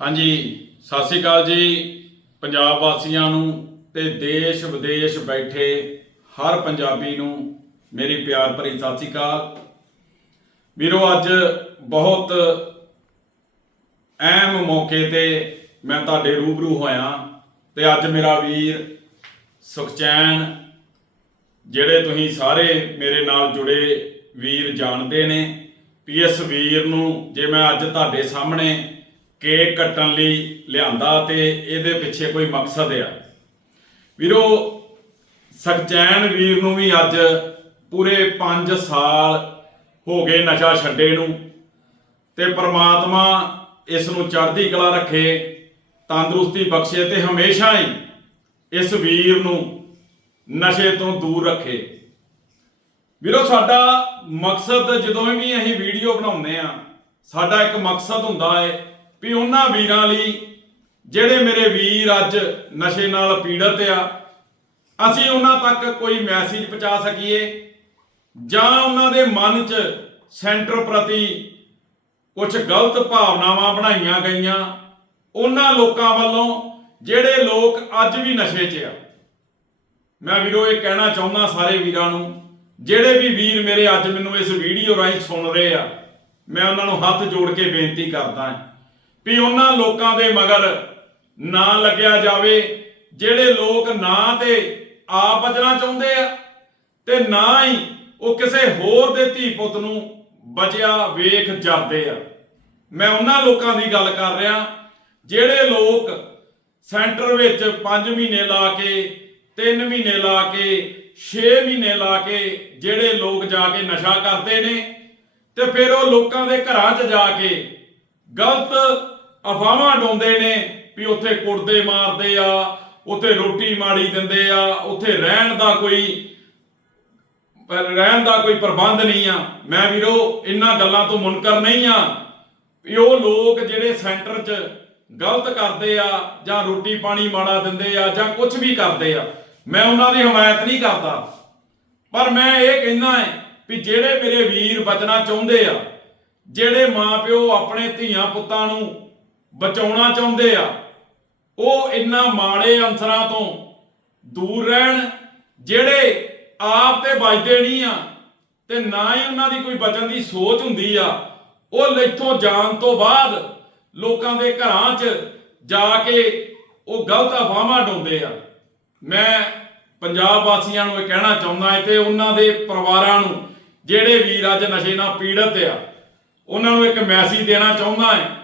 ਹਾਂਜੀ, ਸਤਿ ਸ੍ਰੀ ਅਕਾਲ ਜੀ। ਪੰਜਾਬ ਵਾਸੀਆਂ ਨੂੰ ਤੇ ਦੇਸ਼ ਵਿਦੇਸ਼ ਬੈਠੇ ਹਰ ਪੰਜਾਬੀ ਨੂੰ ਮੇਰੀ ਪਿਆਰ ਭਰੀ ਸਤਿ ਸ੍ਰੀ ਅਕਾਲ। ਵੀਰੋ, ਅੱਜ ਬਹੁਤ ਅਹਿਮ ਮੌਕੇ ਤੇ ਮੈਂ ਤੁਹਾਡੇ ਰੂਬਰੂ ਹੋਇਆ ਤੇ ਅੱਜ ਮੇਰਾ ਵੀਰ ਸੁਖਚੈਨ, ਜਿਹੜੇ ਤੁਸੀਂ ਸਾਰੇ ਮੇਰੇ ਨਾਲ ਜੁੜੇ ਵੀਰ ਜਾਣਦੇ ਨੇ ਵੀ ਇਸ ਵੀਰ ਨੂੰ ਜੇ ਮੈਂ ਅੱਜ ਤੁਹਾਡੇ ਸਾਹਮਣੇ ਕੇਕ ਕੱਟਣ ਲਈ ਲਿਆਂਦਾ ਤੇ ਇਹਦੇ ਪਿੱਛੇ ਕੋਈ ਮਕਸਦ ਆ। ਵੀਰੋ, ਸਖਚੈਨ ਵੀਰ ਨੂੰ ਵੀ ਅੱਜ ਪੂਰੇ 5 ਸਾਲ ਹੋ ਗਏ ਨਸ਼ਾ ਛੱਡੇ ਨੂੰ ਤੇ ਪ੍ਰਮਾਤਮਾ ਇਸ ਨੂੰ ਚੜ੍ਹਦੀ ਕਲਾ ਰੱਖੇ, ਤੰਦਰੁਸਤੀ ਬਖਸ਼ੇ ਤੇ ਹਮੇਸ਼ਾ ਹੀ ਇਸ ਵੀਰ ਨੂੰ ਨਸ਼ੇ ਤੋਂ ਦੂਰ ਰੱਖੇ। ਵੀਰੋ, ਸਾਡਾ ਮਕਸਦ ਜਦੋਂ ਵੀ ਅਸੀਂ ਵੀਡੀਓ ਬਣਾਉਂਦੇ ਆ ਸਾਡਾ ਇੱਕ ਮਕਸਦ ਹੁੰਦਾ ਹੈ ਵੀ ਉਹਨਾਂ ਵੀਰਾਂ ਲਈ ਜਿਹੜੇ ਮੇਰੇ ਵੀਰ ਅੱਜ ਨਸ਼ੇ ਨਾਲ ਪੀੜਤ ਆ, ਅਸੀਂ ਉਹਨਾਂ ਤੱਕ ਕੋਈ ਮੈਸੇਜ ਪਹੁੰਚਾ ਸਕੀਏ ਜਾਂ ਉਹਨਾਂ ਦੇ ਮਨ 'ਚ ਸੈਂਟਰ ਪ੍ਰਤੀ ਕੁਝ ਗਲਤ ਭਾਵਨਾਵਾਂ ਬਣਾਈਆਂ ਗਈਆਂ। ਉਹਨਾਂ ਲੋਕਾਂ ਵੱਲੋਂ ਜਿਹੜੇ ਲੋਕ ਅੱਜ ਵੀ ਨਸ਼ੇ 'ਚ ਆ। ਮੈਂ ਵੀਰੋ ਇਹ ਕਹਿਣਾ ਚਾਹੁੰਦਾ ਸਾਰੇ ਵੀਰਾਂ ਨੂੰ, ਜਿਹੜੇ ਵੀ ਵੀਰ ਮੇਰੇ ਅੱਜ ਮੈਨੂੰ ਇਸ ਵੀਡੀਓ ਰਾਹੀਂ ਸੁਣ ਰਹੇ ਆ, ਮੈਂ ਉਹਨਾਂ ਨੂੰ ਹੱਥ ਜੋੜ ਕੇ ਬੇਨਤੀ ਕਰਦਾ ਹਾਂ। ਵੀ ਉਹਨਾਂ ਲੋਕਾਂ ਦੇ ਮਗਰ ਨਾ ਲੱਗਿਆ ਜਾਵੇ, ਜਿਹੜੇ ਲੋਕ ਨਾ ਤੇ ਆਪ ਬਚਣਾ ਚਾਹੁੰਦੇ ਆ ਤੇ ਨਾ ਹੀ ਉਹ ਕਿਸੇ ਹੋਰ ਦੇ ਧੀ ਪੁੱਤ ਨੂੰ ਬਚਿਆ ਵੇਖ ਜਾਂਦੇ ਆ। ਮੈਂ ਉਹਨਾਂ ਲੋਕਾਂ ਦੀ ਗੱਲ ਕਰ ਰਿਹਾ, ਜਿਹੜੇ ਲੋਕ ਸੈਂਟਰ ਵਿੱਚ 5 ਮਹੀਨੇ ਲਾ ਕੇ 3 ਮਹੀਨੇ ਲਾ ਕੇ 6 ਮਹੀਨੇ ਲਾ ਕੇ ਜਿਹੜੇ ਲੋਕ ਜਾ ਕੇ ਨਸ਼ਾ ਕਰਦੇ ਨੇ ਤੇ ਫਿਰ ਉਹ ਲੋਕਾਂ ਦੇ ਘਰਾਂ 'ਚ ਜਾ ਕੇ ਗਲਤ ਅਫਵਾਹਾਂ ਡੋਂਦੇ ਨੇ ਵੀ ਉੱਥੇ ਕੁੜਦੇ ਮਾਰਦੇ ਆ, ਉੱਥੇ ਰੋਟੀ ਮਾੜੀ ਦਿੰਦੇ ਆ, ਉੱਥੇ ਰਹਿਣ ਦਾ ਕੋਈ ਰਹਿਣ ਦਾ ਕੋਈ ਪ੍ਰਬੰਧ ਨਹੀਂ ਆ। ਮੈਂ ਵੀਰੋ ਇਹਨਾਂ ਗੱਲਾਂ ਤੋਂ ਮੁਨਕਰ ਨਹੀਂ ਆ ਵੀ ਉਹ ਲੋਕ ਜਿਹੜੇ ਸੈਂਟਰ 'ਚ ਗਲਤ ਕਰਦੇ ਆ ਜਾਂ ਰੋਟੀ ਪਾਣੀ ਮਾੜਾ ਦਿੰਦੇ ਆ ਜਾਂ ਕੁਝ ਵੀ ਕਰਦੇ ਆ, ਮੈਂ ਉਹਨਾਂ ਦੀ ਹਮਾਇਤ ਨਹੀਂ ਕਰਦਾ। ਪਰ ਮੈਂ ਇਹ ਕਹਿੰਦਾ ਹੈ ਵੀ ਜਿਹੜੇ ਮੇਰੇ ਵੀਰ ਬਚਣਾ ਚਾਹੁੰਦੇ ਆ, ਜਿਹੜੇ ਮਾਪਿਓ ਆਪਣੇ ਧੀਆਂ ਪੁੱਤਾਂ ਨੂੰ ਬਚਾਉਣਾ ਚਾਹੁੰਦੇ ਆ। ਉਹ ਇੰਨਾ ਮਾੜੇ ਅੰਸਰਾਂ ਤੋਂ ਦੂਰ ਰਹਿਣ, ਜਿਹੜੇ ਆਪ ਤੇ ਬਚਦੇ ਨਹੀਂ ਆ, ਤੇ ਨਾ ਹੀ ਉਹਨਾਂ ਦੀ ਕੋਈ ਬਚਣ ਦੀ ਸੋਚ ਹੁੰਦੀ ਆ, ਉਹ ਇੱਥੋਂ ਜਾਣ ਤੋਂ ਬਾਅਦ ਲੋਕਾਂ ਦੇ ਘਰਾਂ 'ਚ ਜਾ ਕੇ ਉਹ ਗਲਤ ਅਫਵਾਹਾਂ ਡਾਉਂਦੇ ਆ। ਮੈਂ ਪੰਜਾਬ ਵਾਸੀਆਂ ਨੂੰ ਇਹ ਕਹਿਣਾ ਚਾਹੁੰਦਾ ਹਾਂ ਤੇ ਉਹਨਾਂ ਦੇ ਪਰਿਵਾਰਾਂ ਨੂੰ, ਜਿਹੜੇ ਵੀਰ ਅੱਜ ਨਸ਼ੇ ਨਾਲ ਪੀੜਤ ਆ, ਉਹਨਾਂ ਨੂੰ ਇੱਕ ਮੈਸੇਜ ਦੇਣਾ ਚਾਹੁੰਦਾ ਹਾਂ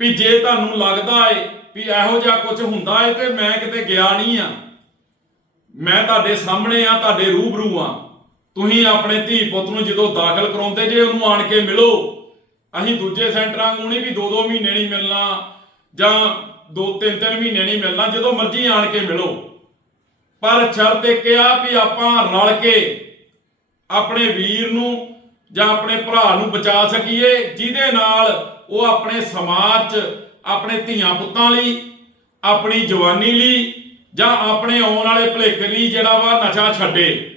ਵੀ ਜੇ ਤੁਹਾਨੂੰ ਲੱਗਦਾ ਏ ਵੀ ਇਹੋ ਜਿਹਾ ਕੁਝ ਹੁੰਦਾ ਏ ਤੇ ਮੈਂ ਕਿਤੇ ਗਿਆ ਨਹੀਂ ਆ। ਮੈਂ ਤੁਹਾਡੇ ਸਾਹਮਣੇ ਆ, ਤੁਹਾਡੇ ਰੂਬਰੂ ਆ। ਤੁਸੀਂ ਆਪਣੇ ਧੀ ਪੁੱਤ ਨੂੰ ਜਦੋਂ ਦਾਖਲ ਕਰਾਉਂਦੇ ਜੇ ਉਹਨੂੰ ਆਣ ਕੇ ਮਿਲੋ, ਅਸੀਂ ਦੂਜੇ ਸੈਂਟਰਾਂ ਨੂੰ ਨਹੀਂ ਵੀ 2-2 ਮਹੀਨੇ ਨਹੀਂ ਮਿਲਣਾ ਜਾਂ 2-3-3 ਮਹੀਨੇ ਨਹੀਂ ਮਿਲਣਾ, ਜਦੋਂ ਮਰਜ਼ੀ ਆਣ ਕੇ ਮਿਲੋ। ਪਰ ਸ਼ਰਤ ਇੱਕ ਆ ਵੀ ਆਪਾਂ ਰਲ ਕੇ ਆਪਣੇ ਵੀਰ ਨੂੰ ਜਾਂ ਆਪਣੇ ਭਰਾ ਨੂੰ ਬਚਾ ਸਕੀਏ, ਜਿਹਦੇ ਨਾਲ ਉਹ ਆਪਣੇ ਸਮਾਜ 'ਚ, ਆਪਣੇ ਧੀਆਂ ਪੁੱਤਾਂ ਲਈ, ਆਪਣੀ ਜਵਾਨੀ ਲਈ, ਜਾਂ ਆਪਣੇ ਆਉਣ ਵਾਲੇ ਭਲੇਖ ਲਈ ਜਿਹੜਾ ਵਾ ਨਸ਼ਾ ਛੱਡੇ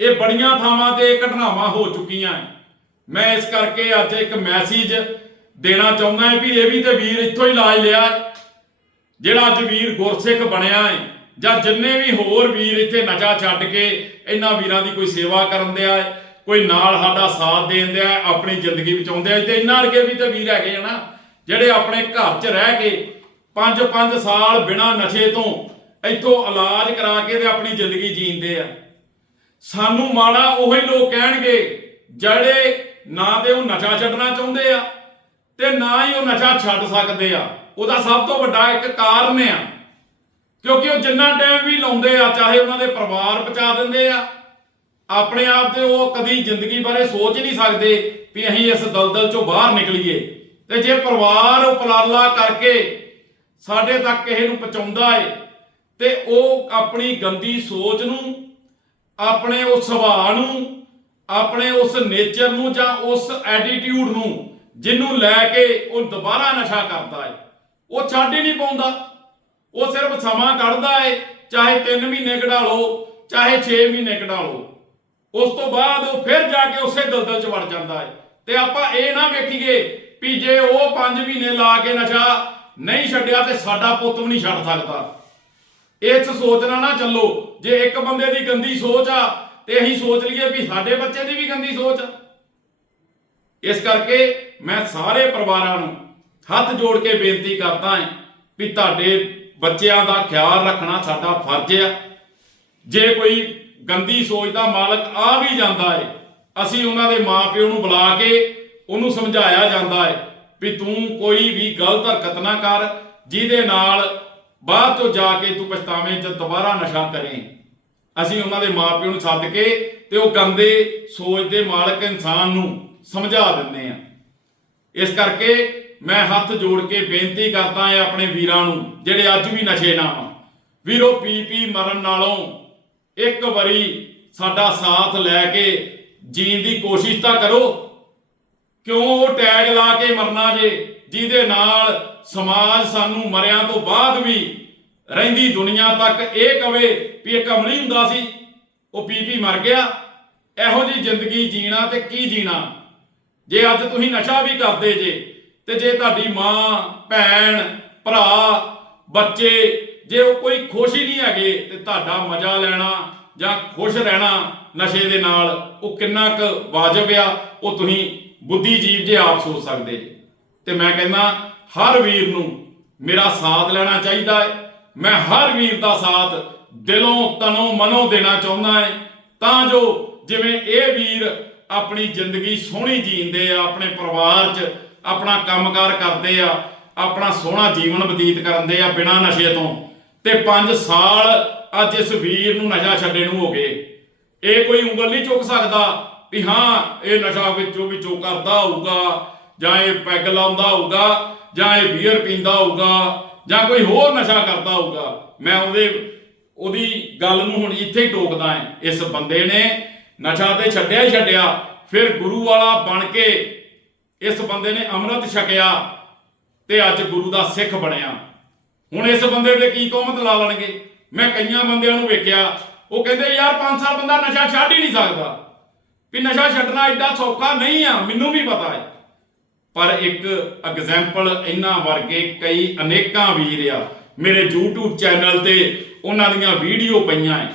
ਇਹ ਬੜੀਆਂ ਥਾਵਾਂ ਤੇ ਘਟਨਾਵਾਂ ਹੋ ਚੁੱਕੀਆਂ ਮੈਂ ਇਸ ਕਰਕੇ ਅੱਜ ਇੱਕ ਮੈਸੇਜ ਦੇਣਾ ਚਾਹੁੰਦਾ ਹਾਂ ਵੀ ਇਹ ਵੀ ਤੇ ਵੀਰ ਇੱਥੋਂ ਹੀ ਲਾਜ ਲਿਆ ਹੈ। ਜਿਹੜਾ ਅੱਜ ਵੀਰ ਗੁਰਸਿੱਖ ਬਣਿਆ ਹੈ ਜਾਂ ਜਿੰਨੇ ਵੀ ਹੋਰ ਵੀਰ ਇੱਥੇ ਨਸ਼ਾ ਛੱਡ ਕੇ ਇਹਨਾਂ ਵੀਰਾਂ ਦੀ ਕੋਈ ਸੇਵਾ ਕਰਨ ਦਿਆ ਹੈ ਕੋਈ ਨਾਲ ਸਾਡਾ ਸਾਥ ਦੇਣ ਦਿਆ ਹੈ, ਆਪਣੀ ਜ਼ਿੰਦਗੀ ਬਚਾਉਂਦੇ ਆ। ਤੇ ਇਹਨਾਂ ਵਰਗੇ ਵੀ ਤੇ ਵੀਰ ਹੈਗੇ ਆ ਨਾ ਜਿਹੜੇ ਆਪਣੇ ਘਰ 'ਚ ਰਹਿ ਕੇ 5-5 ਸਾਲ ਬਿਨਾਂ ਨਸ਼ੇ ਤੋਂ ਇੱਥੋਂ ਇਲਾਜ ਕਰਾ ਕੇ ਤੇ ਆਪਣੀ ਜ਼ਿੰਦਗੀ ਜੀਂਦੇ ਆ। ਸਾਨੂੰ ਮਾੜਾ ਉਹੀ ਲੋਕ ਕਹਿਣਗੇ ਜਿਹੜੇ ਨਾ ਤੇ ਉਹ ਨਸ਼ਾ ਛੱਡਣਾ ਚਾਹੁੰਦੇ ਆ ਤੇ ਨਾ ਹੀ ਉਹ ਨਸ਼ਾ ਛੱਡ ਸਕਦੇ ਆ। ਉਹਦਾ ਸਭ ਤੋਂ ਵੱਡਾ ਇੱਕ ਕਾਰਨ ਆ। ਕਿਉਂਕਿ ਉਹ ਜਿੰਨਾ ਟਾਈਮ ਵੀ ਲਾਉਂਦੇ ਆ ਚਾਹੇ ਉਹਨਾਂ ਦੇ ਪਰਿਵਾਰ ਬਚਾ ਦਿੰਦੇ ਆ ਆਪਣੇ ਆਪ ਤੇ ਉਹ ਕਦੀ ਜ਼ਿੰਦਗੀ ਬਾਰੇ ਸੋਚ ਹੀ ਨਹੀਂ ਸਕਦੇ ਵੀ ਅਸੀਂ ਇਸ ਦਲਦਲ ਚੋਂ ਬਾਹਰ ਨਿਕਲੀਏ। ਤੇ ਜੇ ਪਰਿਵਾਰ ਉਪਲਾਲਾ ਕਰਕੇ ਸਾਡੇ ਤੱਕ ਕਿਸੇ ਨੂੰ ਪਹੁੰਚਾਉਂਦਾ ਏ, ਤੇ ਉਹ ਆਪਣੀ ਗੰਦੀ ਸੋਚ ਨੂੰ, ਆਪਣੇ ਉਸ ਸੁਭਾਅ ਨੂੰ, ਆਪਣੇ ਉਸ ਨੇਚਰ ਨੂੰ ਜਾਂ ਉਸ ਐਟੀਟਿਊਡ ਨੂੰ ਜਿਹਨੂੰ ਲੈ ਕੇ ਉਹ ਦੁਬਾਰਾ ਨਸ਼ਾ ਕਰਦਾ ਹੈ ਉਹ ਛੱਡ ਹੀ ਨਹੀਂ ਪਾਉਂਦਾ। ਉਹ ਸਿਰਫ ਸਮਾਂ ਕੱਢਦਾ ਏ, ਚਾਹੇ 3 ਮਹੀਨੇ ਕਢਾ ਲਓ, ਚਾਹੇ 6 ਮਹੀਨੇ ਕਢਾ ਲਓ। ਉਸ ਤੋਂ ਬਾਅਦ ਉਹ ਫਿਰ ਜਾ ਕੇ ਉਸੇ ਦਲਦਲ 'ਚ ਵੜ ਜਾਂਦਾ ਹੈ। ਤੇ ਆਪਾਂ ਇਹ ਨਾ ਵੇਖੀਏ ਵੀ ਜੇ ਉਹ 5 ਮਹੀਨੇ ਲਾ ਕੇ ਨਸ਼ਾ ਨਹੀਂ ਛੱਡਿਆ ਤੇ ਸਾਡਾ ਪੁੱਤ ਵੀ ਨਹੀਂ ਛੱਡ ਸਕਦਾ। ਇਸ ਸੋਚ ਨਾ ਚੱਲੋ, ਜੇ ਇੱਕ ਬੰਦੇ ਦੀ ਗੰਦੀ ਸੋਚ ਆ, ਤੇ ਅਸੀਂ ਸੋਚ ਲਈਏ ਵੀ ਸਾਡੇ ਬੱਚੇ ਦੀ ਵੀ ਗੰਦੀ ਸੋਚ ਆ। ਇਸ ਕਰਕੇ ਮੈਂ ਸਾਰੇ ਪਰਿਵਾਰਾਂ ਨੂੰ ਹੱਥ ਜੋੜ ਕੇ ਬੇਨਤੀ ਕਰਦਾ ਹਾਂ ਵੀ ਤੁਹਾਡੇ ਬੱਚਿਆਂ ਦਾ ਖਿਆਲ ਰੱਖਣਾ ਸਾਡਾ ਫਰਜ਼ ਆ। ਜੇ ਕੋਈ ਗੰਦੀ ਸੋਚ ਦਾ ਮਾਲਕ ਆ ਵੀ ਜਾਂਦਾ ਹੈ ਅਸੀਂ ਉਹਨਾਂ ਦੇ ਮਾਪਿਓ ਨੂੰ ਬੁਲਾ ਕੇ ਉਹਨੂੰ ਸਮਝਾਇਆ ਜਾਂਦਾ ਹੈ ਵੀ ਤੂੰ ਕੋਈ ਵੀ ਗਲਤ ਹਰਕਤ ਨਾ ਕਰ, ਜਿਹਦੇ ਨਾਲ ਬਾਅਦ ਤੋਂ ਜਾ ਕੇ ਤੂੰ ਪਛਤਾਵੇਂ ਚ ਦੁਬਾਰਾ ਨਸ਼ਾ ਕਰੇ। ਅਸੀਂ ਉਹਨਾਂ ਦੇ ਮਾਪਿਓ ਨੂੰ ਸੱਦ ਕੇ ਤੇ ਉਹ ਗੰਦੇ ਸੋਚ ਦੇ ਮਾਲਕ ਇਨਸਾਨ ਨੂੰ ਸਮਝਾ ਦਿੰਦੇ ਆ। ਇਸ ਕਰਕੇ ਮੈਂ ਹੱਥ ਜੋੜ ਕੇ ਬੇਨਤੀ ਕਰਦਾ ਹਾਂ ਆਪਣੇ ਵੀਰਾਂ ਨੂੰ, ਜਿਹੜੇ ਅੱਜ ਵੀ ਨਸ਼ੇ ਨਾ ਵਾ ਵੀਰੋ ਪੀ ਪੀ ਮਰਨ ਨਾਲੋਂ ਇੱਕ ਵਾਰੀ ਸਾਡਾ ਸਾਥ ਲੈ ਕੇ ਜੀਣ ਦੀ ਕੋਸ਼ਿਸ਼ ਤਾਂ ਕਰੋ। ਕਿਉਂ ਉਹ ਟੈਗ ਲਾ ਕੇ ਮਰਨਾ ਜੇ, ਜਿਹਦੇ ਨਾਲ ਸਮਾਜ ਸਾਨੂੰ ਮਰਿਆਂ ਤੋਂ ਬਾਅਦ ਵੀ ਰਹਿੰਦੀ ਦੁਨੀਆ ਤੱਕ ਇਹ ਕਵੇ ਵੀ ਇਹ ਕਮਲੀ ਹੁੰਦਾ ਸੀ, ਉਹ ਪੀ ਪੀ ਮਰ ਗਿਆ। ਇਹੋ ਜੀ ਜ਼ਿੰਦਗੀ ਜੀਣਾ ਤੇ ਕੀ ਜੀਣਾ? ਜੇ ਅੱਜ ਤੁਸੀਂ ਨਸ਼ਾ ਵੀ ਕਰਦੇ ਜੇ, ਤੇ ਜੇ ਤੁਹਾਡੀ ਮਾਂ, ਭੈਣ, ਭਰਾ, ਬੱਚੇ ਜੇ ਉਹ ਕੋਈ ਖੁਸ਼ ਹੀ ਨਹੀਂ ਹੈਗੇ ਤੇ ਤੁਹਾਡਾ ਮਜ਼ਾ ਲੈਣਾ ਜਾਂ ਖੁਸ਼ ਰਹਿਣਾ ਨਸ਼ੇ ਦੇ ਨਾਲ, ਉਹ ਕਿੰਨਾ ਕੁ ਵਾਜਬ ਆ, ਉਹ ਤੁਸੀਂ ਬੁੱਧੀਜੀਵ ਜੇ ਆਪ ਸੋਚ ਸਕਦੇ ਜੇ। ਤੇ ਮੈਂ ਕਹਿੰਦਾ, ਹਰ ਵੀਰ ਨੂੰ ਮੇਰਾ ਸਾਥ ਲੈਣਾ ਚਾਹੀਦਾ ਹੈ ਮੈਂ ਹਰ ਵੀਰ ਦਾ ਸਾਥ ਦਿਲੋਂ, ਤਨੋਂ, ਮਨੋਂ ਦੇਣਾ ਚਾਹੁੰਦਾ ਹੈ ਤਾਂ ਜੋ ਜਿਵੇਂ ਇਹ ਵੀਰ ਆਪਣੀ ਜ਼ਿੰਦਗੀ ਸੋਹਣੀ ਜੀਂਦੇ ਆ, ਆਪਣੇ ਪਰਿਵਾਰ 'ਚ ਆਪਣਾ ਕੰਮਕਾਰ ਕਰਦੇ ਆ, ਆਪਣਾ ਸੋਹਣਾ ਜੀਵਨ ਬਤੀਤ ਕਰਦੇ ਆ ਬਿਨਾਂ ਨਸ਼ੇ ਤੋਂ ਤੇ 5 ਸਾਲ ਅੱਜ ਇਸ ਵੀਰ ਨੂੰ ਨਸ਼ਾ ਛੱਡੇ ਨੂੰ ਹੋ ਗਏ। ਇਹ ਕੋਈ ਉਂਗਲ ਨਹੀਂ ਚੁੱਕ ਸਕਦਾ ਵੀ ਹਾਂ, ਇਹ ਨਸ਼ਾ ਵਿੱਚੋਂ ਵਿੱਚੋਂ ਕਰਦਾ ਹੋਊਗਾ, ਜਾਂ ਇਹ ਪੈਗ ਲਾਉਂਦਾ ਹੋਊਗਾ, ਜਾਂ ਇਹ ਬੀਅਰ ਪੀਂਦਾ ਹੋਊਗਾ, ਜਾਂ ਕੋਈ ਹੋਰ ਨਸ਼ਾ ਕਰਦਾ ਹੋਊਗਾ। ਮੈਂ ਉਹਦੇ, ਉਹਦੀ ਗੱਲ ਨੂੰ ਹੁਣ ਇੱਥੇ ਹੀ ਟੋਕਦਾ ਹਾਂ। ਇਸ ਬੰਦੇ ਨੇ ਨਸ਼ਾ ਤੇ ਛੱਡਿਆ ਹੀ ਛੱਡਿਆ, ਫਿਰ ਗੁਰੂ ਵਾਲਾ ਬਣ ਕੇ ਇਸ ਬੰਦੇ ਨੇ ਅੰਮ੍ਰਿਤ ਛਕਿਆ ਤੇ ਅੱਜ ਗੁਰੂ ਦਾ ਸਿੱਖ ਬਣਿਆ। ਹੁਣ ਇਸ ਬੰਦੇ ਤੇ ਕੀ ਤੋਮਤ ਲਾ ਲੈਣਗੇ? ਮੈਂ ਕਈਆਂ ਬੰਦਿਆਂ ਨੂੰ ਵੇਖਿਆ, ਉਹ ਕਹਿੰਦੇ, ਯਾਰ 5 ਸਾਲ ਬੰਦਾ ਨਸ਼ਾ ਛੱਡ ਹੀ ਨਹੀਂ ਸਕਦਾ। ਵੀ ਨਸ਼ਾ ਛੱਡਣਾ ਐਡਾ ਸੌਖਾ ਨਹੀਂ ਆ, ਮੈਨੂੰ ਵੀ ਪਤਾ ਹੈ। ਪਰ ਇੱਕ ਐਗਜ਼ਾਮਪਲ ਇਹਨਾਂ ਵਰਗੇ ਕਈ ਅਨੇਕਾਂ ਵੀਰ ਆ, ਮੇਰੇ YouTube ਚੈਨਲ ਤੇ ਉਹਨਾਂ ਦੀਆਂ ਵੀਡੀਓ ਪਈਆਂ ਐ,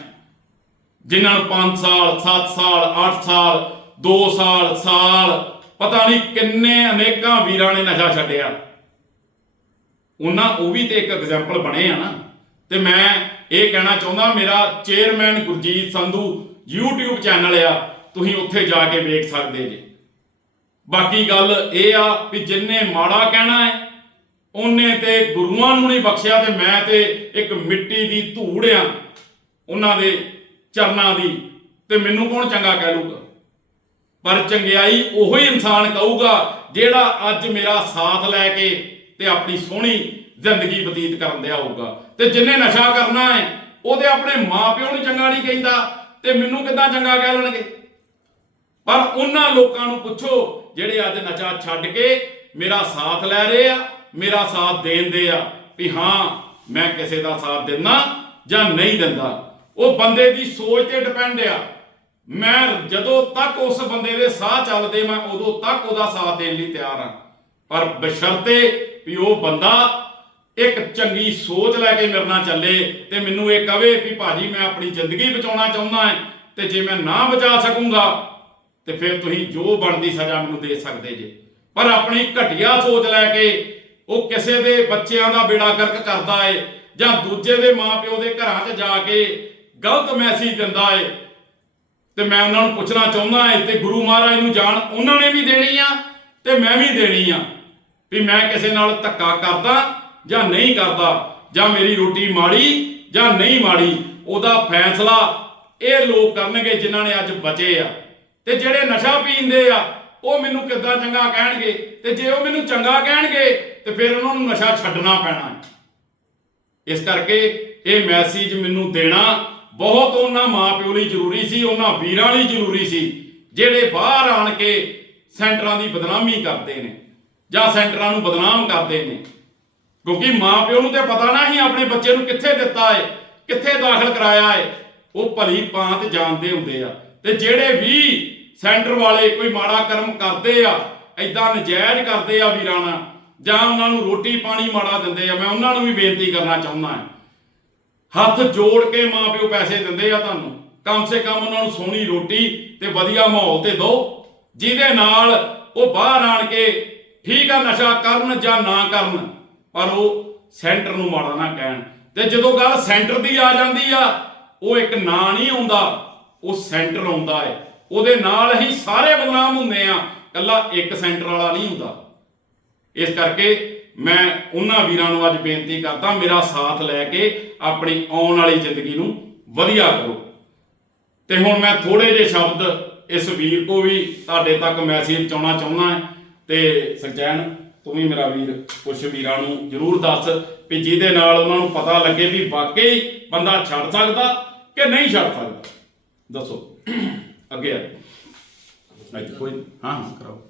ਜਿਨ੍ਹਾਂ ਨੂੰ 5 ਸਾਲ 7 ਸਾਲ 8 ਸਾਲ 2 ਸਾਲ ਸਾਲ, ਪਤਾ ਨਹੀਂ ਕਿੰਨੇ ਅਨੇਕਾਂ ਵੀਰਾਂ ਨੇ ਨਸ਼ਾ ਛੱਡਿਆ। ਉਹਨਾਂ ਉਹ ਵੀ ਤੇ ਇੱਕ ਐਗਜ਼ਾਮਪਲ ਬਣੇ ਆ ਨਾ। ਤੇ ਮੈਂ ਇਹ ਕਹਿਣਾ ਚਾਹੁੰਦਾ, ਮੇਰਾ chairman Gurjeet Sandhu YouTube channel ਆ, ਤੁਸੀਂ ਉੱਥੇ ਜਾ ਕੇ ਵੇਖ ਸਕਦੇ ਜੇ। ਬਾਕੀ ਗੱਲ ਇਹ ਆ ਵੀ ਜਿੰਨੇ ਮਾੜਾ ਕਹਿਣਾ ਹੈ, ਉਹਨੇ ਤੇ ਗੁਰੂਆਂ ਨੂੰ ਨਹੀਂ ਬਖਸ਼ਿਆ ਤੇ ਮੈਂ ਤੇ ਇੱਕ ਮਿੱਟੀ ਦੀ ਧੂੜ ਆ ਉਹਨਾਂ ਦੇ ਚਰਨਾਂ ਦੀ। ਤੇ ਮੈਨੂੰ ਕੌਣ ਚੰਗਾ ਕਹਿ ਲੂਗਾ ਪਰ ਚੰਗਿਆਈ ਉਹੋ ਹੀ ਇਨਸਾਨ ਕਹੂਗਾ ਜਿਹੜਾ ਅੱਜ ਮੇਰਾ ਸਾਥ ਲੈ ਕੇ ਤੇ ਆਪਣੀ ਸੋਹਣੀ ਜ਼ਿੰਦਗੀ ਬਤੀਤ ਕਰਨ ਦਿਆ ਹੋਊਗਾ। ਤੇ ਜਿੰਨੇ ਨਸ਼ਾ ਕਰਨਾ ਹੈ, ਉਹਦੇ ਆਪਣੇ ਮਾਪਿਓ ਨੂੰ ਚੰਗਾ ਨਹੀਂ ਕਹਿੰਦਾ, ਤੇ ਮੈਨੂੰ ਕਿੱਦਾਂ ਚੰਗਾ ਕਹਿ ਲੈਣਗੇ? ਪਰ ਉਹਨਾਂ ਲੋਕਾਂ ਨੂੰ ਪੁੱਛੋ, ਜਿਹੜੇ ਅੱਜ ਨਸ਼ਾ ਛੱਡ ਕੇ ਮੇਰਾ ਸਾਥ ਲੈ ਰਹੇ ਆ, ਮੇਰਾ ਸਾਥ ਦੇਂਦੇ ਆ, ਵੀ ਹਾਂ, ਮੈਂ ਕਿਸੇ ਦਾ ਸਾਥ ਦਿੰਦਾ ਜਾਂ ਨਹੀਂ ਦਿੰਦਾ। ਉਹ ਬੰਦੇ ਦੀ ਸੋਚ ਤੇ ਡਿਪੈਂਡ ਆ। ਮੈਂ ਜਦੋਂ ਤੱਕ ਉਸ ਬੰਦੇ ਦੇ ਸਾਹ ਚੱਲਦੇ ਮੈਂ ਉਦੋਂ ਤੱਕ ਉਹਦਾ ਸਾਥ ਦੇਣ ਲਈ ਤਿਆਰ ਹਾਂ ਪਰ ਬਸ਼ਰਤੇ ਵੀ ਉਹ ਬੰਦਾ ਇੱਕ ਚੰਗੀ ਸੋਚ ਲੈ ਕੇ ਮੇਰੇ ਨਾਲ ਚੱਲੇ ਤੇ ਮੈਨੂੰ ਇਹ ਕਵੇ ਵੀ ਭਾਜੀ ਮੈਂ ਆਪਣੀ ਜ਼ਿੰਦਗੀ ਬਚਾਉਣਾ ਚਾਹੁੰਦਾ ਹਾਂ ਤੇ ਜੇ ਮੈਂ ਨਾ ਬਚਾ ਸਕੂੰਗਾ ਤੇ ਫਿਰ ਤੁਸੀਂ ਜੋ ਬਣਦੀ ਸਜ਼ਾ ਮੈਨੂੰ ਦੇ ਸਕਦੇ ਜੇ। ਪਰ ਆਪਣੀ ਘਟੀਆ ਸੋਚ ਲੈ ਕੇ ਉਹ ਕਿਸੇ ਦੇ ਬੱਚਿਆਂ ਦਾ ਬੇੜਾ ਗਰਕ ਕਰਦਾ ਏ ਜਾਂ ਦੂਜੇ ਦੇ ਮਾਪਿਓ ਦੇ ਘਰਾਂ 'ਚ ਜਾ ਕੇ ਗਲਤ ਮੈਸੇਜ ਦਿੰਦਾ ਏ ਤੇ ਮੈਂ ਉਹਨਾਂ ਨੂੰ ਪੁੱਛਣਾ ਚਾਹੁੰਦਾ ਏ ਤੇ ਗੁਰੂ ਮਹਾਰਾਜ ਨੂੰ ਜਾਣ ਉਹਨਾਂ ਨੇ ਵੀ ਦੇਣੀ ਆ ਤੇ ਮੈਂ ਵੀ ਦੇਣੀ ਆ। ਵੀ ਮੈਂ ਕਿਸੇ ਨਾਲ ਧੱਕਾ ਕਰਦਾ ਜਾਂ ਨਹੀਂ ਕਰਦਾ, ਜਾਂ ਮੇਰੀ ਰੋਟੀ ਮਾੜੀ ਜਾਂ ਨਹੀਂ ਮਾੜੀ, ਉਹਦਾ ਫੈਸਲਾ ਇਹ ਲੋਕ ਕਰਨਗੇ ਜਿਨ੍ਹਾਂ ਨੇ ਅੱਜ ਬਚੇ ਆ। ਤੇ ਜਿਹੜੇ ਨਸ਼ਾ ਪੀਂਦੇ ਆ, ਉਹ ਮੈਨੂੰ ਕਿੱਦਾਂ ਚੰਗਾ ਕਹਿਣਗੇ? ਤੇ ਜੇ ਉਹ ਮੈਨੂੰ ਚੰਗਾ ਕਹਿਣਗੇ, ਤੇ ਫਿਰ ਉਹਨਾਂ ਨੂੰ ਨਸ਼ਾ ਛੱਡਣਾ ਪੈਣਾ ਇਸ ਕਰਕੇ ਇਹ ਮੈਸੇਜ ਮੈਨੂੰ ਦੇਣਾ ਬਹੁਤ ਉਹਨਾਂ ਮਾਪਿਓ ਲਈ ਜ਼ਰੂਰੀ ਸੀ, ਉਹਨਾਂ ਵੀਰਾਂ ਲਈ ਜ਼ਰੂਰੀ ਸੀ, ਜਿਹੜੇ ਬਾਹਰ ਆਣ ਕੇ ਸੈਂਟਰਾਂ ਦੀ ਬਦਨਾਮੀ ਕਰਦੇ ਨੇ। ਜਾਂ ਸੈਂਟਰਾਂ ਨੂੰ ਬਦਨਾਮ ਕਰਦੇ ਨੇ। ਕਿਉਂਕਿ ਮਾਪਿਓ ਨੂੰ ਤੇ ਪਤਾ ਨਾ ਹੀ ਆਪਣੇ ਬੱਚੇ ਨੂੰ ਕਿੱਥੇ ਦਿੱਤਾ ਏ, ਕਿੱਥੇ ਦਾਖਲ ਕਰਾਇਆ ਏ। ਉਹ ਭਲੀ ਭਾਂਤ ਜਾਣਦੇ ਹੁੰਦੇ ਆ। ਤੇ ਜਿਹੜੇ ਵੀ ਸੈਂਟਰ ਵਾਲੇ ਕੋਈ ਮਾੜਾ ਕਰਮ ਕਰਦੇ ਆ ਐਦਾਂ ਨਜਾਇਜ਼ ਕਰਦੇ ਆ ਵੀਰਾਂ ਜਾਂ ਉਹਨਾਂ ਨੂੰ ਰੋਟੀ ਪਾਣੀ ਮਾੜਾ ਦਿੰਦੇ ਆ, ਮੈਂ ਉਹਨਾਂ ਨੂੰ ਵੀ ਬੇਨਤੀ ਕਰਨਾ ਚਾਹੁੰਦਾ ਹਾਂ। ਹੱਥ ਜੋੜ ਕੇ ਮਾਪਿਓ ਪੈਸੇ ਦਿੰਦੇ ਆ ਤੁਹਾਨੂੰ। ਕਮ ਸੇ ਕਮ ਉਹਨਾਂ ਨੂੰ ਸੋਹਣੀ ਰੋਟੀ ਤੇ ਵਧੀਆ ਮਾਹੌਲ ਤੇ ਦਿਓ। ਜਿਹਦੇ ਨਾਲ ਉਹ ਬਾਹਰ ਆਣ ਕੇ ਠੀਕ ਆ ਨਸ਼ਾ ਕਰਨ ਜਾਂ ਨਾ ਕਰਨ, ਪਰ ਉਹ ਸੈਂਟਰ ਨੂੰ ਮਾੜਾ ਨਾ ਕਹਿਣ। ਤੇ ਜਦੋਂ ਗੱਲ ਸੈਂਟਰ ਦੀ ਆ ਜਾਂਦੀ ਆ, ਉਹ ਇੱਕ ਨਾਂ ਨਹੀਂ ਆਉਂਦਾ, ਉਹ ਸੈਂਟਰ ਆਉਂਦਾ ਹੈ ਉਹਦੇ ਨਾਲ ਹੀ ਸਾਰੇ ਬਦਨਾਮ ਹੁੰਦੇ ਆ ਕੱਲਾ ਇੱਕ ਸੈਂਟਰ ਵਾਲਾ ਨਹੀਂ ਹੁੰਦਾ। ਇਸ ਕਰਕੇ ਮੈਂ ਉਹਨਾਂ ਵੀਰਾਂ ਨੂੰ ਅੱਜ ਬੇਨਤੀ ਕਰਦਾ, ਮੇਰਾ ਸਾਥ ਲੈ ਕੇ ਆਪਣੀ ਆਉਣ ਵਾਲੀ ਜ਼ਿੰਦਗੀ ਨੂੰ ਵਧੀਆ ਕਰੋ। ਤੇ ਹੁਣ ਮੈਂ ਥੋੜੇ ਜਿਹੇ ਸ਼ਬਦ ਇਸ ਵੀਰ ਕੋ ਵੀ ਤੁਹਾਡੇ ਤੱਕ ਮੈਸੇਜ ਪਹੁੰਚਾਉਣਾ ਚਾਹੁੰਦਾ ਹਾਂ। ਤੇ ਸਰਜੈਨ ਤੂੰ ਵੀ ਮੇਰਾ ਵੀਰ ਕੁਝ ਵੀਰਾਂ ਨੂੰ ਜਰੂਰ ਦੱਸ ਵੀ ਜਿਹਦੇ ਨਾਲ ਉਹਨਾਂ ਨੂੰ ਪਤਾ ਲੱਗੇ ਵੀ ਵਾਕਈ ਬੰਦਾ ਛੱਡ ਸਕਦਾ ਕਿ ਨਹੀਂ ਛੱਡ ਸਕਦਾ। ਦੱਸੋ। ਅੱਗੇ ਆ। ਇੱਥੇ ਕੋਈ ਹਾਂ ਹਾਂ ਕਰਾਓ।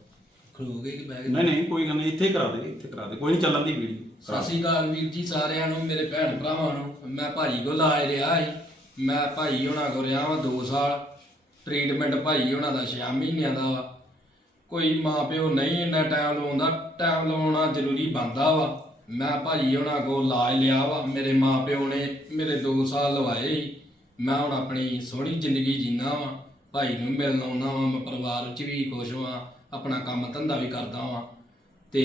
ਖਲੋਗੇ ਕਿ ਬੈਗ ਨਹੀਂ ਨਹੀਂ ਕੋਈ ਗੱਲ ਨਹੀਂ ਇੱਥੇ ਹੀ ਕਰਾ ਦੇ ਇੱਥੇ ਕਰਾ ਦੇ। ਕੋਈ ਨਹੀਂ ਚੱਲਣ ਦੀ ਵੀਡੀਓ। ਸਤਿ ਸ਼੍ਰੀ ਅਕਾਲ ਵੀਰ ਜੀ ਸਾਰਿਆਂ ਨੂੰ ਮੇਰੇ ਭੈਣ ਭਰਾਵਾਂ ਨੂੰ। ਮੈਂ ਭਾਈ ਕੋਲ ਆਏ ਰਿਹਾ ਸੀ। ਮੈਂ ਭਾਈ ਹੋਣਾ ਕੋਲ ਰਿਹਾ ਵਾਂ 2 ਸਾਲ। ਟ੍ਰੀਟਮੈਂਟ ਭਾਈ ਹੋਣਾ ਦਾ 6 ਮਹੀਨਿਆਂ ਦਾ ਵਾ। ਕੋਈ ਮਾਪਿਓ ਨਹੀਂ ਇੰਨਾ ਟਾਈਮ ਲਾਉਂਦਾ ਟਾਈਮ ਲਾਉਣਾ ਜ਼ਰੂਰੀ ਬੰਦਾ ਵਾ। ਮੈਂ ਭਾਈ ਹੋਣਾ ਕੋਲ ਇਲਾਜ ਲਿਆ ਵਾ। ਮੇਰੇ ਮਾਪਿਓ ਨੇ ਮੇਰੇ 2 ਸਾਲ ਲਵਾਏ ਸੀ। ਮੈਂ ਹੁਣ ਆਪਣੀ ਸੋਹਣੀ ਜ਼ਿੰਦਗੀ ਜੀਣਾ ਵਾ। ਭਾਈ ਨੂੰ ਮਿਲਣ ਆਉਂਦਾ ਵਾਂ, ਮੈਂ ਪਰਿਵਾਰ ਵਿੱਚ ਵੀ ਖੁਸ਼ ਵਾਂ, ਆਪਣਾ ਕੰਮ ਧੰਦਾ ਵੀ ਕਰਦਾ ਵਾਂ। ਤੇ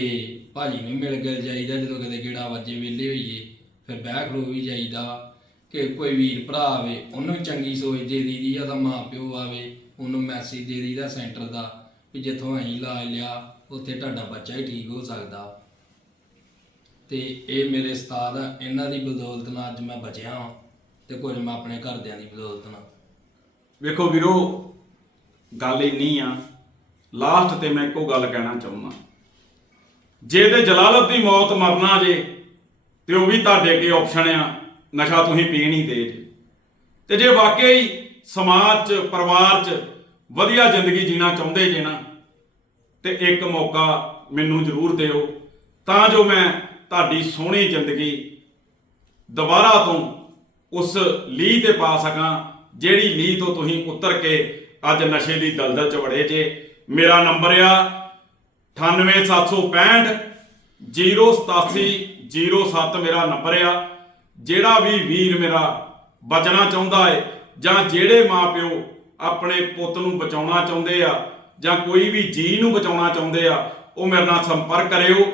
ਭਾਜੀ ਨੂੰ ਮਿਲ ਗਿਲ ਜਾਈਦਾ ਜਦੋਂ ਕਦੇ ਗੇੜਾ ਵੱਜੇ ਵਿਹਲੇ ਹੋਈਏ, ਫਿਰ ਬਹਿ ਖਲੋ ਵੀ ਜਾਈਦਾ। ਕਿ ਕੋਈ ਵੀਰ ਭਰਾ ਆਵੇ, ਉਹਨੂੰ ਚੰਗੀ ਸੋਚ ਦੇ ਦੀਦੀ ਆ ਦਾ ਮਾਂ ਪਿਓ ਆਵੇ, ਉਹਨੂੰ ਮੈਸੇਜ ਦੇ ਦੀਦਾ ਸੈਂਟਰ ਦਾ। ਵੀ ਜਿੱਥੋਂ ਅਸੀਂ ਇਲਾਜ ਲਿਆ, ਉੱਥੇ ਤੁਹਾਡਾ ਬੱਚਾ ਹੀ ਠੀਕ ਹੋ ਸਕਦਾ। ਤੇ ਇਹ ਮੇਰੇ ਉਸਤਾਦ ਆ, ਇਹਨਾਂ ਦੀ ਬਦੌਲਤ ਨਾਲ ਅੱਜ ਮੈਂ ਬਚਿਆ ਹਾਂ ਤੇ ਕੁਝ ਮੈਂ ਆਪਣੇ ਘਰਦਿਆਂ ਦੀ ਬਦੌਲਤ ਨਾਲ। ਵੇਖੋ ਵੀਰੋ, ਗੱਲ ਇੰਨੀ ਆ, ਲਾਸਟ ਤੇ ਮੈਂ ਇੱਕੋ ਗੱਲ ਕਹਿਣਾ ਚਾਹੁੰਦਾ। ਜੇ ਤੇ ਜਲਾਲਤ ਦੀ ਮੌਤ ਮਰਨਾ ਜੇ, ਤੇ ਉਹ ਵੀ ਤੁਹਾਡੇ ਅੱਗੇ ਆਪਸ਼ਨ ਆ, ਨਸ਼ਾ ਤੁਸੀਂ ਪੀਣ ਹੀ ਦੇ ਜੇ। ਤੇ ਜੇ ਵਾਕਈ ਸਮਾਜ 'ਚ, ਪਰਿਵਾਰ 'ਚ ਵਧੀਆ ਜ਼ਿੰਦਗੀ ਜੀਣਾ ਚਾਹੁੰਦੇ ਜੇ ਨਾ ਤੇ ਇੱਕ ਮੌਕਾ ਮੈਨੂੰ ਜ਼ਰੂਰ ਦਿਓ। ਤਾਂ ਜੋ ਮੈਂ ਤੁਹਾਡੀ ਸੋਹਣੀ ਜ਼ਿੰਦਗੀ ਦੁਬਾਰਾ ਤੋਂ ਉਸ ਲੀਹ ਤੇ ਪਾ ਸਕਾਂ, ਜਿਹੜੀ ਲੀਹ ਤੋਂ ਤੁਸੀਂ ਉਤਰ ਕੇ ਅੱਜ ਨਸ਼ੇ ਦੀ ਦਲਦਲ 'ਚ ਵੜੇ ਜੇ। ਮੇਰਾ ਨੰਬਰ ਆ 98765 08707 ਮੇਰਾ ਨੰਬਰ ਆ। ਜਿਹੜਾ ਵੀ ਵੀਰ ਮੇਰਾ ਬਚਣਾ ਚਾਹੁੰਦਾ ਹੈ ਜਾਂ ਜਿਹੜੇ ਮਾਪਿਓ ਆਪਣੇ ਪੁੱਤ ਨੂੰ ਬਚਾਉਣਾ ਚਾਹੁੰਦੇ ਆ ਜਾਂ ਕੋਈ ਵੀ ਜੀ ਨੂੰ ਬਚਾਉਣਾ ਚਾਹੁੰਦੇ ਆ, ਉਹ ਮੇਰੇ ਨਾਲ ਸੰਪਰਕ ਕਰਿਓ।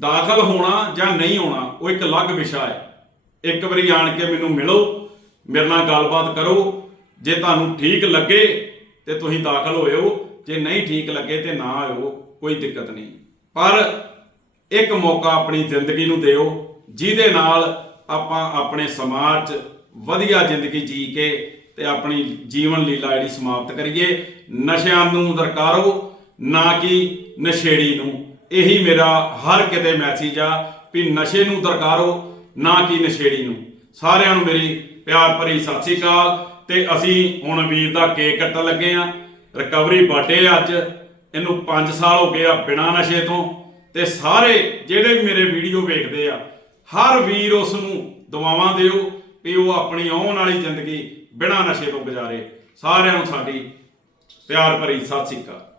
ਦਾਖਲ ਹੋਣਾ ਜਾਂ ਨਹੀਂ ਹੋਣਾ, ਉਹ ਇੱਕ ਅਲੱਗ ਵਿਸ਼ਾ ਹੈ। ਇੱਕ ਵਾਰੀ ਆਣ ਕੇ ਮੈਨੂੰ ਮਿਲੋ, ਮੇਰੇ ਨਾਲ ਗੱਲਬਾਤ ਕਰੋ। ਜੇ ਤੁਹਾਨੂੰ ਠੀਕ ਲੱਗੇ ਤੇ ਤੁਸੀਂ ਦਾਖਲ ਹੋਇਓ, ਜੇ ਨਹੀਂ ਠੀਕ ਲੱਗੇ ਤੇ ਨਾ ਆਇਓ, ਕੋਈ ਦਿੱਕਤ ਨਹੀਂ। ਪਰ ਇੱਕ ਮੌਕਾ ਆਪਣੀ ਜ਼ਿੰਦਗੀ ਨੂੰ ਦਿਓ, ਜਿਹਦੇ ਨਾਲ ਆਪਾਂ ਆਪਣੇ ਸਮਾਜ 'ਚ ਵਧੀਆ ਜ਼ਿੰਦਗੀ ਜੀ ਕੇ ਤੇ ਆਪਣੀ ਜੀਵਨ ਲੀਲਾ ਜਿਹੜੀ ਸਮਾਪਤ ਕਰੀਏ। ਨਸ਼ਿਆਂ ਨੂੰ ਦਰਕਾਰੋ, ਨਾ ਕਿ ਨਸ਼ੇੜੀ ਨੂੰ। ਇਹੀ ਮੇਰਾ ਹਰ ਕਿਤੇ ਮੈਸੇਜ ਆ ਵੀ ਨਸ਼ੇ ਨੂੰ ਦਰਕਾਰੋ, ਨਾ ਕਿ ਨਸ਼ੇੜੀ ਨੂੰ। ਸਾਰਿਆਂ ਨੂੰ ਮੇਰੀ ਪਿਆਰ ਭਰੀ ਸਤਿ ਸ੍ਰੀ ਅਕਾਲ ਤੇ ਅਸੀਂ ਹੁਣ ਵੀਰ ਦਾ ਕੇਕ ਕੱਟਣ ਲੱਗੇ ਆ। ਰਿਕਵਰੀ ਬਰਥਡੇ ਅੱਜ। ਇਹਨੂੰ 5 ਸਾਲ ਹੋ ਗਏ ਆ ਬਿਨਾਂ ਨਸ਼ੇ ਤੋਂ ਤੇ ਸਾਰੇ ਜਿਹੜੇ ਵੀ ਮੇਰੇ ਵੀਡੀਓ ਵੇਖਦੇ ਆ, ਹਰ ਵੀਰ ਉਸ ਨੂੰ ਦੁਆਵਾਂ ਦਿਓ ਵੀ ਉਹ ਆਪਣੀ ਆਉਣ ਵਾਲੀ ਜ਼ਿੰਦਗੀ ਬਿਨਾਂ ਨਸ਼ੇ ਤੋਂ ਗੁਜ਼ਾਰੇ ਸਾਰਿਆਂ ਨੂੰ ਸਾਡੀ ਪਿਆਰ ਭਰੀ ਸਤਿ ਸ੍ਰੀ ਅਕਾਲ।